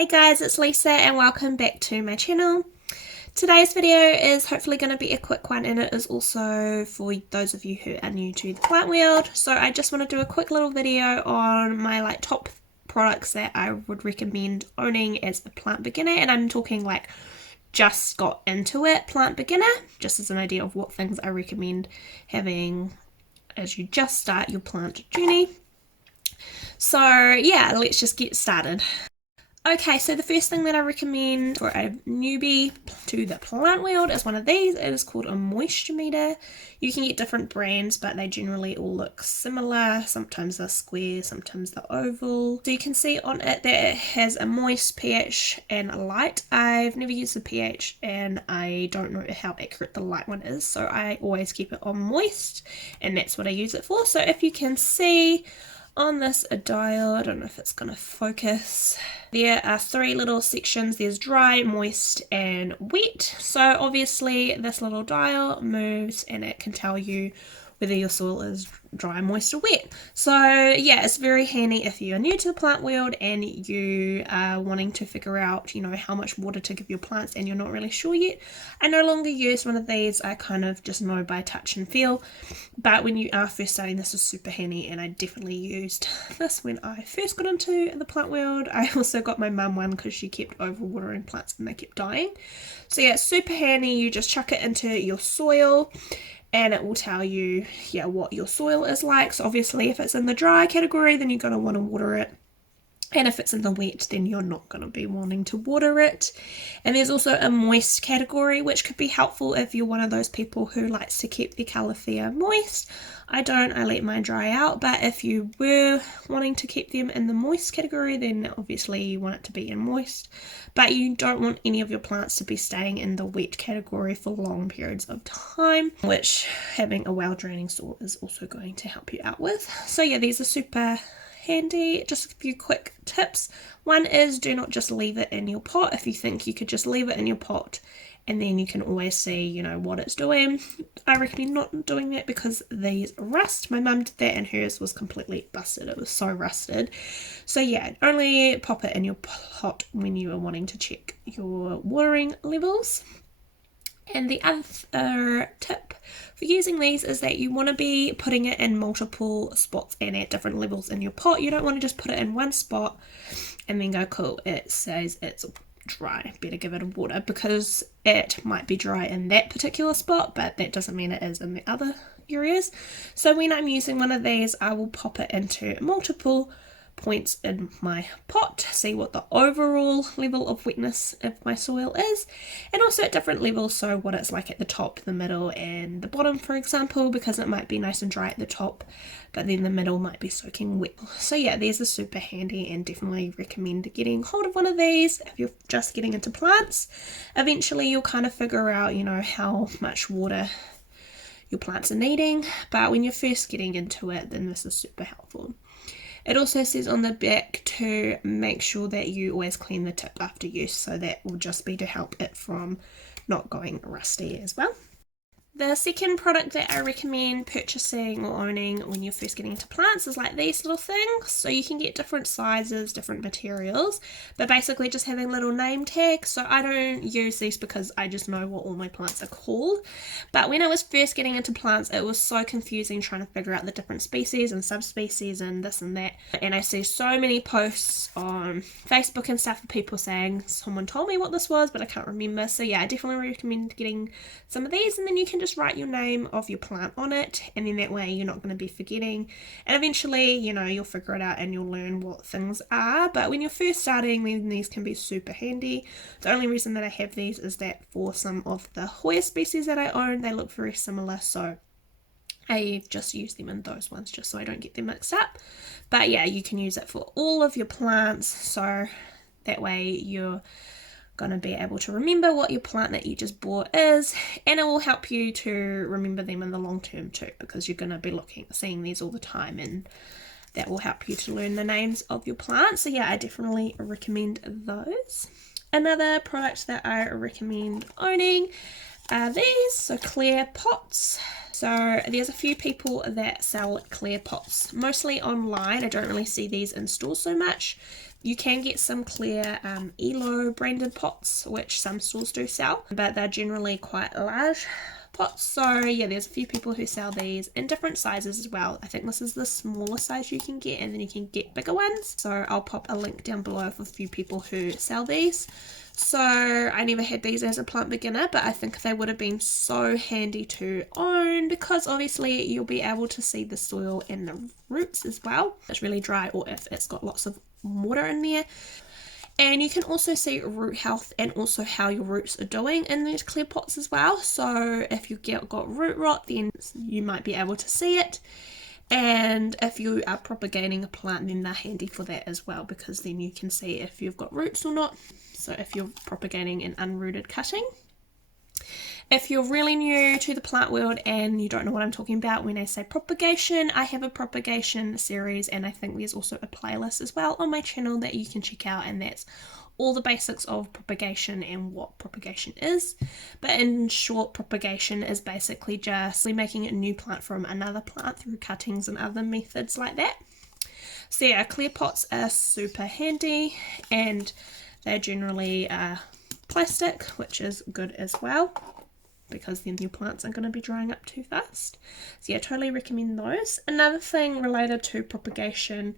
Hey guys, it's Lisa and welcome back to my channel. Today's video is hopefully going to be a quick one, and it is also for those of you who are new to the plant world. So I just want to do a quick little video on my top products that I would recommend owning as a plant beginner, and I'm talking just got into it plant beginner, just as an idea of what things I recommend having as you just start your plant journey. So yeah, let's just get started. Okay, so the first thing that I recommend for a newbie to the plant world is one of these. It is called a moisture meter. You can get different brands, but they generally all look similar. Sometimes they're square, sometimes they're oval. So you can see on it that it has a moist, pH, and a light. I've never used the pH and I don't know how accurate the light one is, so I always keep it on moist, and that's what I use it for. So if you can see on this dial, I don't know if it's going to focus, there are three little sections. There's dry, moist, and wet. So obviously this little dial moves and it can tell you whether your soil is dry, moist, or wet. So yeah, it's very handy if you're new to the plant world and you are wanting to figure out, how much water to give your plants and you're not really sure yet. I no longer use one of these. I kind of just know by touch and feel. But when you are first starting, this is super handy, and I definitely used this when I first got into the plant world. I also got my mum one because she kept overwatering plants and they kept dying. So yeah, it's super handy. You just chuck it into your soil and it will tell you, what your soil is like. So obviously if it's in the dry category, then you're going to want to water it. And if it's in the wet, then you're not going to be wanting to water it. And there's also a moist category, which could be helpful if you're one of those people who likes to keep the calathea moist. I don't, I let mine dry out, but if you were wanting to keep them in the moist category, then obviously you want it to be in moist. But you don't want any of your plants to be staying in the wet category for long periods of time, which having a well-draining soil is also going to help you out with. So yeah, these are super handy. Just a few quick tips. One is, do not just leave it in your pot. If you think you could just leave it in your pot and then you can always see, what it's doing, I recommend not doing that because these rust. My mum did that and hers was completely busted. It was so rusted. So yeah, only pop it in your pot when you are wanting to check your watering levels. And the other tip for using these is that you want to be putting it in multiple spots and at different levels in your pot. You don't want to just put it in one spot and then go, cool, it says it's dry, better give it a water, because it might be dry in that particular spot, but that doesn't mean it is in the other areas. So when I'm using one of these, I will pop it into multiple points in my pot, see what the overall level of wetness of my soil is, and also at different levels, so what it's like at the top, the middle, and the bottom, for example, because it might be nice and dry at the top, but then the middle might be soaking wet. So yeah, these are super handy, and definitely recommend getting hold of one of these if you're just getting into plants. Eventually you'll kind of figure out, how much water your plants are needing, but when you're first getting into it, then this is super helpful. It also says on the back to make sure that you always clean the tip after use, so that will just be to help it from not going rusty as well. The second product that I recommend purchasing or owning when you're first getting into plants is these little things. So you can get different sizes, different materials, but basically just having little name tags. So I don't use these because I just know what all my plants are called. But when I was first getting into plants, it was so confusing trying to figure out the different species and subspecies and this and that. And I see so many posts on Facebook and stuff of people saying, someone told me what this was, but I can't remember. So yeah, I definitely recommend getting some of these, and then you can just write your name of your plant on it, and then that way you're not going to be forgetting, and eventually you'll figure it out and you'll learn what things are. But when you're first starting, then these can be super handy. The only reason that I have these is that for some of the Hoya species that I own, they look very similar, so I just use them in those ones just so I don't get them mixed up. But yeah, you can use it for all of your plants, so that way you're going to be able to remember what your plant that you just bought is, and it will help you to remember them in the long term too, because you're going to be seeing these all the time, and that will help you to learn the names of your plants. So yeah, I definitely recommend those. Another product that I recommend owning are these, so clear pots. So there's a few people that sell clear pots, mostly online. I don't really see these in stores so much. You can get some clear ELO branded pots, which some stores do sell, but they're generally quite large pots. So yeah, there's a few people who sell these in different sizes as well. I think this is the smaller size you can get, and then you can get bigger ones. So I'll pop a link down below of a few people who sell these. So I never had these as a plant beginner, but I think they would have been so handy to own, because obviously you'll be able to see the soil and the roots as well. If it's really dry or if it's got lots of water in there. And you can also see root health and also how your roots are doing in these clear pots as well. So if you've got root rot, then you might be able to see it. And if you are propagating a plant, then they're handy for that as well, because then you can see if you've got roots or not. So if you're propagating an unrooted cutting. If you're really new to the plant world and you don't know what I'm talking about when I say propagation, I have a propagation series, and I think there's also a playlist as well on my channel that you can check out, and that's all the basics of propagation and what propagation is. But in short, propagation is basically just making a new plant from another plant through cuttings and other methods like that. So yeah, clear pots are super handy, and they're generally plastic, which is good as well, because then your plants aren't going to be drying up too fast. So yeah, totally recommend those. Another thing related to propagation,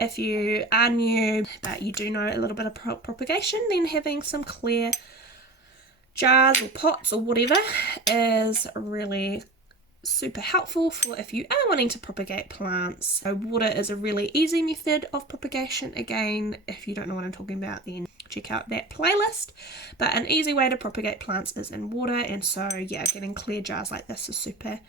if you are new but you do know a little bit of propagation, then having some clear jars or pots or whatever is really super helpful for if you are wanting to propagate plants. So water is a really easy method of propagation. Again, if you don't know what I'm talking about, then check out that playlist. But an easy way to propagate plants is in water, and so yeah, getting clear jars like this is super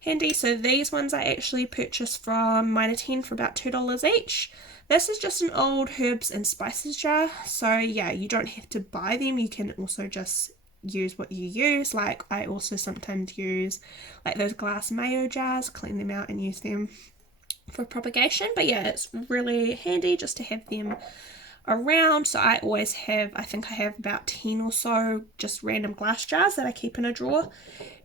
handy. So these ones I actually purchased from Minor 10 for about $2 each. This is just an old herbs and spices jar, so yeah, you don't have to buy them. You can also just use what you use. Like I also sometimes use like those glass mayo jars, clean them out and use them for propagation. But yeah, it's really handy just to have them around. So I always have, I think I have about 10 or so just random glass jars that I keep in a drawer,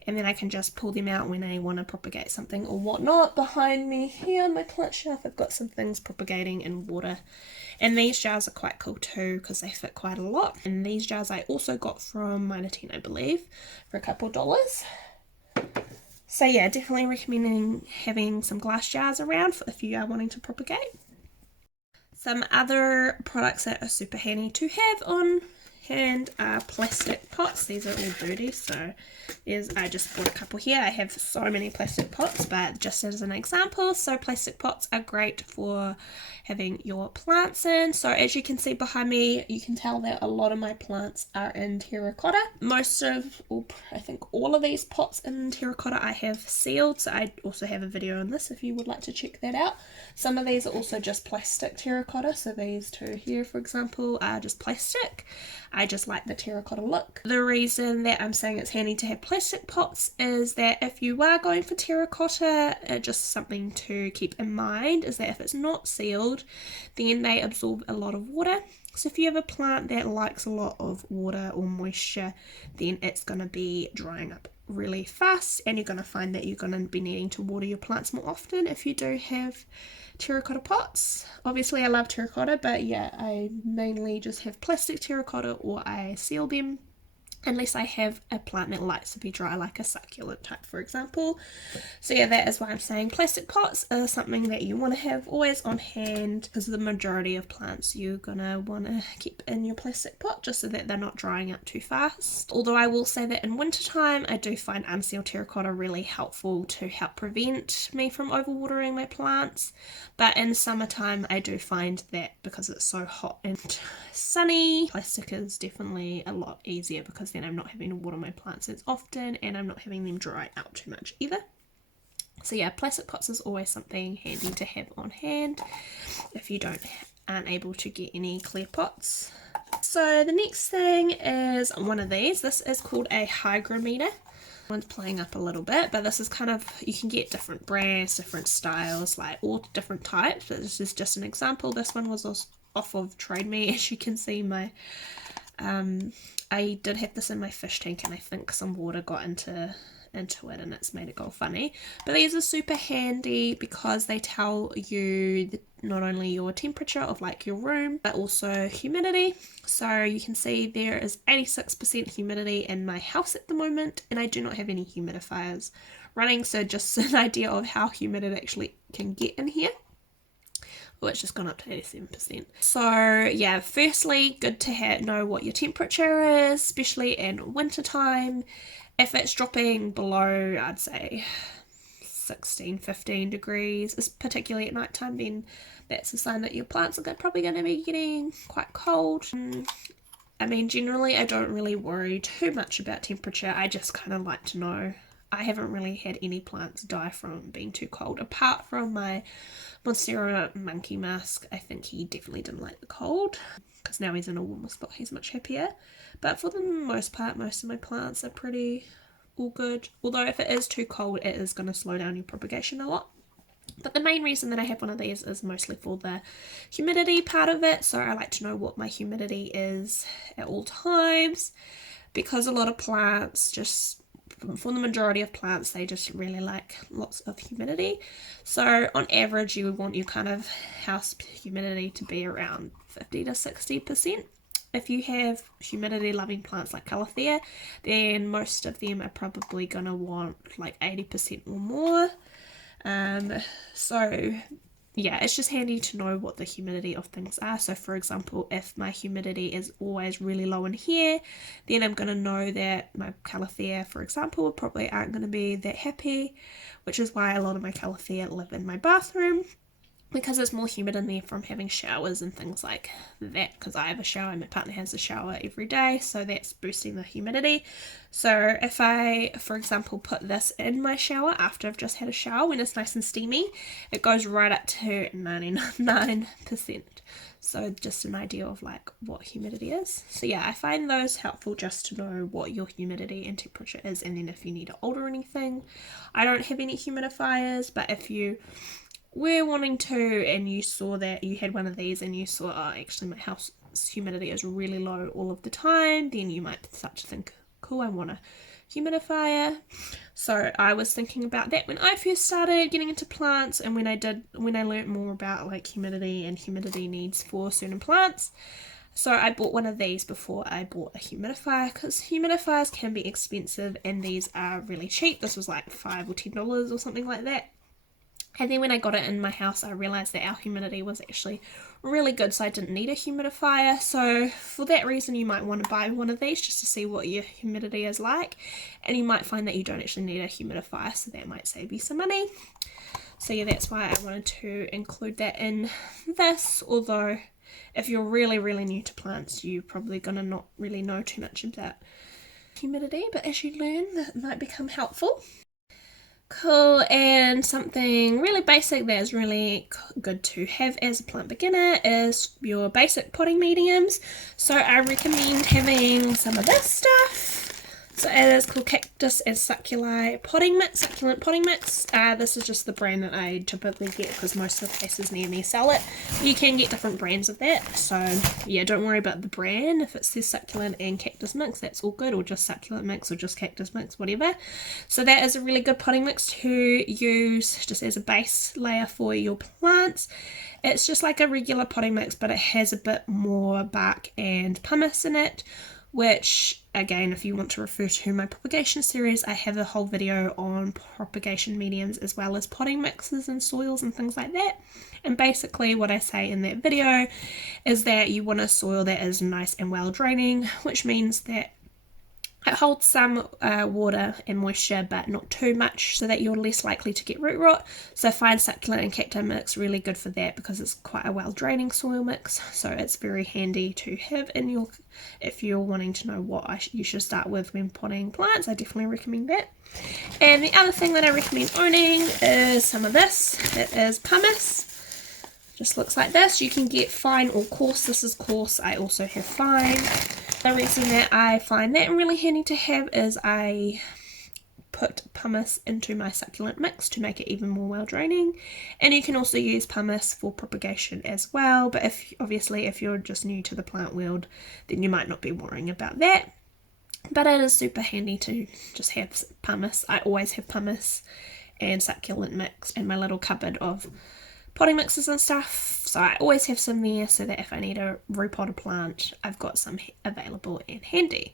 and then I can just pull them out when I want to propagate something or whatnot. Behind me here on my plant shelf, I've got some things propagating in water, and these jars are quite cool too because they fit quite a lot. And these jars I also got from Minor 10, I believe, for a couple dollars. So yeah, definitely recommending having some glass jars around if you are wanting to propagate. Some other products that are super handy to have on hand are plastic pots. These are all dirty, so I just bought a couple here. I have so many plastic pots, but just as an example, so plastic pots are great for having your plants in. So as you can see behind me, you can tell that a lot of my plants are in terracotta. Most of, or I think all of these pots in terracotta I have sealed, so I also have a video on this if you would like to check that out. Some of these are also just plastic terracotta, so these two here for example are just plastic. I just like the terracotta look. The reason that I'm saying it's handy to have plastic pots is that if you are going for terracotta, just something to keep in mind is that if it's not sealed, then they absorb a lot of water. So if you have a plant that likes a lot of water or moisture, then it's going to be drying up really fast, and you're going to find that you're going to be needing to water your plants more often if you do have terracotta pots. Obviously I love terracotta, but yeah, I mainly just have plastic terracotta or I seal them, unless I have a plant that likes to be dry, like a succulent type for example. So yeah, that is why I'm saying plastic pots are something that you want to have always on hand, because the majority of plants you're gonna want to keep in your plastic pot just so that they're not drying up too fast. Although I will say that in wintertime I do find unsealed terracotta really helpful to help prevent me from overwatering my plants, but in summertime I do find that because it's so hot and sunny, plastic is definitely a lot easier, because then I'm not having to water my plants as often and I'm not having them dry out too much either. So yeah, plastic pots is always something handy to have on hand if you aren't able to get any clear pots. So the next thing is one of these. This is called a hygrometer. One's playing up a little bit, but this is kind of, you can get different brands, different styles, like all different types, but this is just an example. This one was off of Trade Me. As you can see, my I did have this in my fish tank, and I think some water got into it and it's made it go funny. But these are super handy because they tell you not only your temperature of like your room, but also humidity. So you can see there is 86% humidity in my house at the moment, and I do not have any humidifiers running, so just an idea of how humid it actually can get in here. Well, it's just gone up to 87%. So yeah, firstly, good to know what your temperature is, especially in winter time. If it's dropping below, I'd say 16, 15 degrees, particularly at night time, then that's a sign that your plants are probably going to be getting quite cold. I mean, generally I don't really worry too much about temperature. I just kind of like to know. I haven't really had any plants die from being too cold, apart from my Monstera monkey mask. I think he definitely didn't like the cold, because now he's in a warmer spot, he's much happier. But for the most part, most of my plants are pretty all good. Although if it is too cold, it is going to slow down your propagation a lot. But the main reason that I have one of these is mostly for the humidity part of it. So I like to know what my humidity is at all times, because a lot of plants, just for the majority of plants, they just really like lots of humidity. So on average, you would want your kind of house humidity to be around 50 to 60%. If you have humidity loving plants like Calathea, then most of them are probably going to want like 80% or more. So yeah, it's just handy to know what the humidity of things are. So for example, if my humidity is always really low in here, then I'm going to know that my Calathea, for example, probably aren't going to be that happy, which is why a lot of my Calathea live in my bathroom, because it's more humid in there from having showers and things like that. Because I have a shower and my partner has a shower every day, so that's boosting the humidity. So if I, for example, put this in my shower after I've just had a shower, when it's nice and steamy, it goes right up to 99%. So just an idea of like what humidity is. So yeah, I find those helpful just to know what your humidity and temperature is, and then if you need to alter anything. I don't have any humidifiers, but if you were wanting to and you saw that you had one of these and you saw, oh, actually my house humidity is really low all of the time, then you might start to think, cool, I want a humidifier. So I was thinking about that when I first started getting into plants, and when I learned more about like humidity and humidity needs for certain plants. So I bought one of these before I bought a humidifier, because humidifiers can be expensive and these are really cheap. This was like $5 or $10 or something like that. And then when I got it in my house, I realised that our humidity was actually really good, so I didn't need a humidifier. So for that reason, you might want to buy one of these just to see what your humidity is like. And you might find that you don't actually need a humidifier, so that might save you some money. So yeah, that's why I wanted to include that in this. Although if you're really, really new to plants, you're probably going to not really know too much about humidity. But as you learn, that might become helpful. Cool, and something really basic that is really good to have as a plant beginner is your basic potting mediums. So I recommend having some of this stuff. So it is called Cactus and Succulent Potting Mix. This is just the brand that I typically get because most of the places near me sell it. You can get different brands of that. So yeah, don't worry about the brand. If it says Succulent and Cactus Mix, that's all good, or just Succulent Mix or just Cactus Mix, whatever. So that is a really good potting mix to use just as a base layer for your plants. It's just like a regular potting mix, but it has a bit more bark and pumice in it, which again, if you want to refer to my propagation series, I have a whole video on propagation mediums as well as potting mixes and soils and things like that. And basically what I say in that video is that you want a soil that is nice and well draining, which means that it holds some water and moisture, but not too much, so that you're less likely to get root rot. So I find succulent and cactus mix really good for that because it's quite a well draining soil mix. So it's very handy to have in your, if you're wanting to know what you should start with when potting plants. I definitely recommend that. And the other thing that I recommend owning is some of this. It is pumice. Just looks like this. You can get fine or coarse. This is coarse. I also have fine. The reason that I find that really handy to have is I put pumice into my succulent mix to make it even more well draining, and you can also use pumice for propagation as well, but obviously if you're just new to the plant world, then you might not be worrying about that. But it is super handy to just have pumice. I always have pumice and succulent mix in my little cupboard of potting mixes and stuff, so I always have some there so that if I need to repot a plant, I've got some available and handy.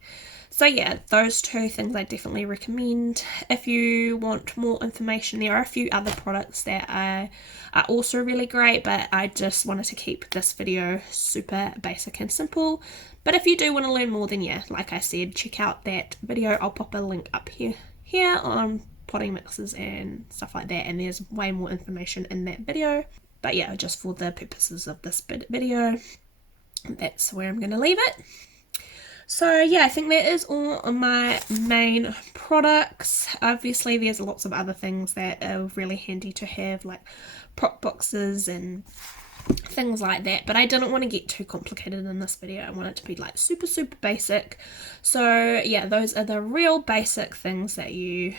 So yeah, those two things I definitely recommend. If you want more information, there are a few other products that are also really great, but I just wanted to keep this video super basic and simple. But if you do want to learn more, then yeah, like I said, check out that video. I'll pop a link up here on potting mixes and stuff like that, and there's way more information in that video. But yeah, just for the purposes of this video, that's where I'm going to leave it. So yeah, I think that is all on my main products. Obviously there's lots of other things that are really handy to have, like prop boxes and things like that, but I didn't want to get too complicated in this video. I want it to be like super basic. So yeah, those are the real basic things that you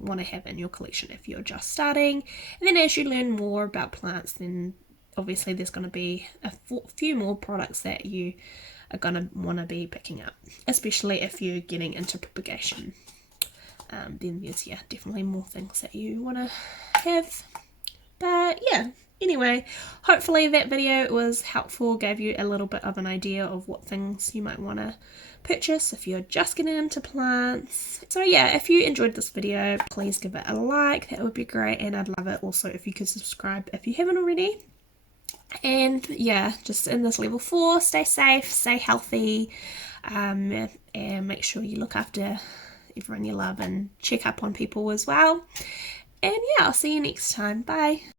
want to have in your collection if you're just starting. And then as you learn more about plants, then obviously there's going to be a few more products that you are going to want to be picking up, especially if you're getting into propagation. Then there's definitely more things that you want to have. But yeah, anyway, hopefully that video was helpful, gave you a little bit of an idea of what things you might want to purchase if you're just getting into plants. So yeah, if you enjoyed this video, please give it a like, that would be great, and I'd love it also if you could subscribe if you haven't already. And yeah, just in this level 4, stay safe, stay healthy, and make sure you look after everyone you love and check up on people as well. And yeah, I'll see you next time. Bye.